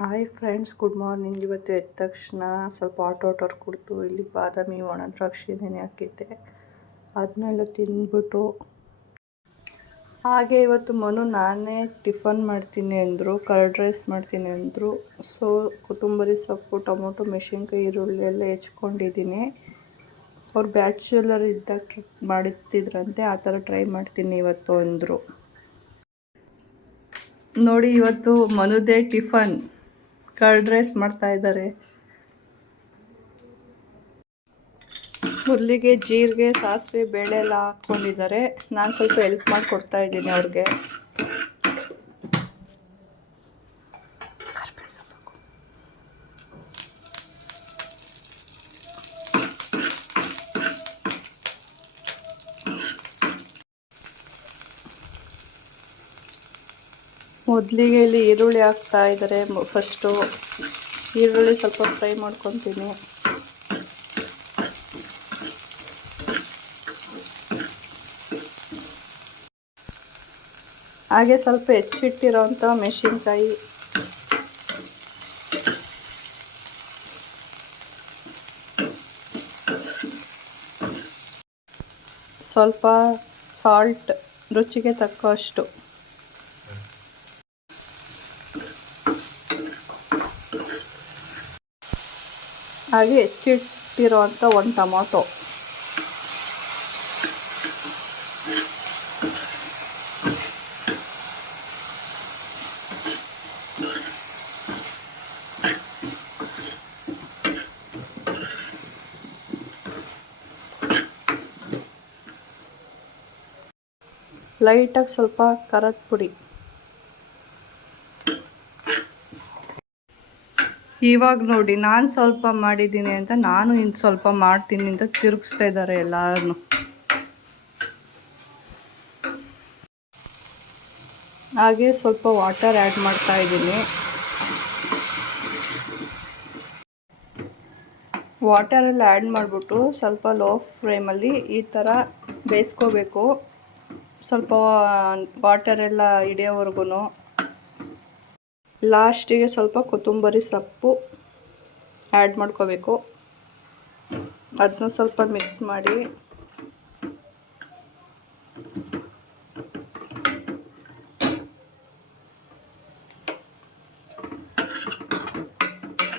Hi friends, good morning. ಇವತ್ತು ಎದ್ದ ತಕ್ಷಣ ಸ್ವಲ್ಪ ವಾಟರ್ ಕುಡಿದು ಇಲ್ಲಿ ಬಾದಾಮಿ ಒಣ ದ್ರಾಕ್ಷಿ ನೆನೆ ಹಾಕಿದ್ದೆ, ಅದನ್ನೆಲ್ಲ ತಿಂದ್ಬಿಟ್ಟು ಹಾಗೆ ಇವತ್ತು ಮನು ನಾನೇ ಟಿಫನ್ ಮಾಡ್ತೀನಿ ಅಂದರು, ಕರ್ಡ್ ರೈಸ್ ಮಾಡ್ತೀನಿ ಅಂದರು. ಸೊ ಕೊತ್ತಂಬರಿ ಸೊಪ್ಪು, ಟೊಮೊಟೊ, ಮೆಣಸಿನ್ಕಾಯಿ, ಈರುಳ್ಳಿ ಎಲ್ಲ ಹೆಚ್ಕೊಂಡಿದ್ದೀನಿ. ಅವ್ರು ಬ್ಯಾಚುಲರ್ ಇದ್ದಾಗ ಮಾಡುತ್ತಿದ್ರಂತೆ, ಆ ಥರ ಟ್ರೈ ಮಾಡ್ತೀನಿ ಇವತ್ತು ಅಂದರು. ನೋಡಿ, ಇವತ್ತು ಮನುದೇ ಟಿಫನ್ ಕರ್ಡ್ ರೈಸ್ ಮಾಡ್ತಾ ಇದ್ದಾರೆ. ಹುರ್ಲಿಗೆ ಜೀರಿಗೆ, ಸಾಸಿವೆ, ಬೇಳೆ ಎಲ್ಲ ಹಾಕ್ಕೊಂಡಿದ್ದಾರೆ. ನಾನು ಸ್ವಲ್ಪ ಹೆಲ್ಪ್ ಮಾಡಿ ಕೊಡ್ತಾ ಇದ್ದೀನಿ ಅವ್ರಿಗೆ. ಮೊದಲಿಗೆ ಇಲ್ಲಿ ಈರುಳ್ಳಿ ಹಾಕ್ತಾ ಇದ್ದಾರೆ. ಫಸ್ಟು ಈರುಳ್ಳಿ ಸ್ವಲ್ಪ ಫ್ರೈ ಮಾಡ್ಕೊತೀನಿ. ಹಾಗೆ ಸ್ವಲ್ಪ ಹೆಚ್ಚಿಟ್ಟಿರೋಂಥ ಮೆಣಸಿನ್ಕಾಯಿ, ಸ್ವಲ್ಪ ಸಾಲ್ಟ್ ರುಚಿಗೆ ತಕ್ಕಷ್ಟು, ಹಾಗೆ ಹೆಚ್ಚಿಟ್ಟಿರುವಂಥ ಒಂದು ಟೊಮೊಟೊ, ಲೈಟಾಗಿ ಸ್ವಲ್ಪ ಖಾರದ ಪುಡಿ. ಇವಾಗ ನೋಡಿ, ನಾನು ಸ್ವಲ್ಪ ಮಾಡಿದ್ದೀನಿ ಅಂತ ನಾನು ಇನ್ನು ಸ್ವಲ್ಪ ಮಾಡ್ತೀನಿ ಅಂತ ತಿರುಗಿಸ್ತಾ ಇದ್ದಾರೆ ಎಲ್ಲರೂ. ಹಾಗೆ ಸ್ವಲ್ಪ ವಾಟರ್ ಆ್ಯಡ್ ಮಾಡ್ತಾ ಇದ್ದೀನಿ. ವಾಟರೆಲ್ಲ ಆ್ಯಡ್ ಮಾಡಿಬಿಟ್ಟು ಸ್ವಲ್ಪ ಲೋ ಫ್ಲೇಮಲ್ಲಿ ಈ ಥರ ಬೇಯಿಸ್ಕೋಬೇಕು. ಸ್ವಲ್ಪ ವಾಟರೆಲ್ಲ ಹಿಡಿಯೋವರೆಗೂ. ಲಾಸ್ಟಿಗೆ ಸ್ವಲ್ಪ ಕೊತ್ತಂಬರಿ ಸೊಪ್ಪು ಆ್ಯಡ್ ಮಾಡ್ಕೋಬೇಕು. ಅದನ್ನ ಸ್ವಲ್ಪ ಮಿಕ್ಸ್ ಮಾಡಿ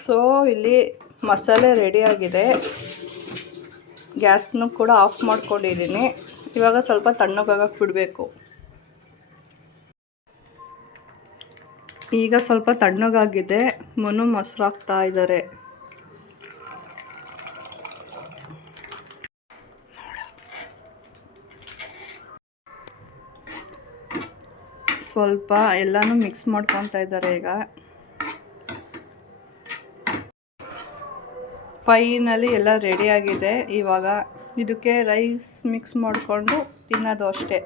ಸೊ ಇಲ್ಲಿ ಮಸಾಲೆ ರೆಡಿಯಾಗಿದೆ. ಗ್ಯಾಸ್ನೂ ಕೂಡ ಆಫ್ ಮಾಡ್ಕೊಂಡಿದ್ದೀನಿ. ಇವಾಗ ಸ್ವಲ್ಪ ತಣ್ಣಗಾಗಕ್ಕೆ ಬಿಡಬೇಕು. ಈಗ ಸ್ವಲ್ಪ ತಣ್ಣಗಾಗಿದೆ. ಮನು ಮೊಸರು ಹಾಕ್ತಾ ಇದ್ದಾರೆ. ಸ್ವಲ್ಪ ಎಲ್ಲನೂ ಮಿಕ್ಸ್ ಮಾಡ್ಕೊತಾ ಇದ್ದಾರೆ. ಈಗ ಫೈನಲಿ ಎಲ್ಲ ರೆಡಿಯಾಗಿದೆ. ಇವಾಗ ಇದಕ್ಕೆ ರೈಸ್ ಮಿಕ್ಸ್ ಮಾಡಿಕೊಂಡು ತಿನ್ನೋದು ಅಷ್ಟೇ.